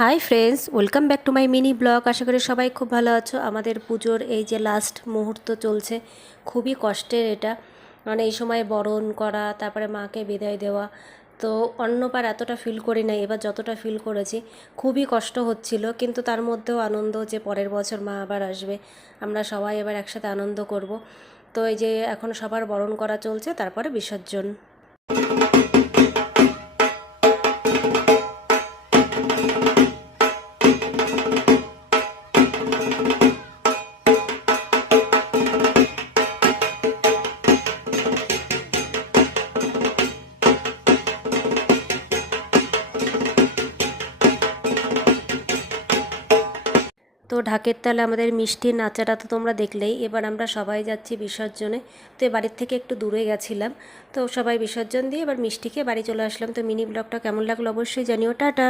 High friends, welcome back to my mini vlog. আশা করি সবাই খুব ভালো আছো। আমাদের পুজোর এই যে লাস্ট মুহূর্ত চলছে, খুবই কষ্টের এটা। মানে এই সময় বরণ করা, তারপরে মাকে বিদায় দেওয়া। তো অন্যবার এতটা ফিল করি নাই, এবার যতটা ফিল করেছি খুবই কষ্ট হচ্ছিল, কিন্তু তার মধ্যেও আনন্দ যে পরের বছর মা আবার আসবে, আমরা সবাই এবার একসাথে আনন্দ করব। তো এই যে এখন সবার বরণ করা চলছে, তারপরে বিসর্জন। তো ঢাকের তালে আমাদের মিষ্টির নাচাটা তো তোমরা দেখলেই। এবার আমরা সবাই যাচ্ছি বিসর্জনে। তো বাড়ির থেকে একটু দূরে গেছিলাম, তো সবাই বিসর্জন দিয়ে এবার মিষ্টিকে বাড়ি চলে আসলাম। তো মিনি ব্লগটা কেমন লাগলো অবশ্যই জানিও। টাটা।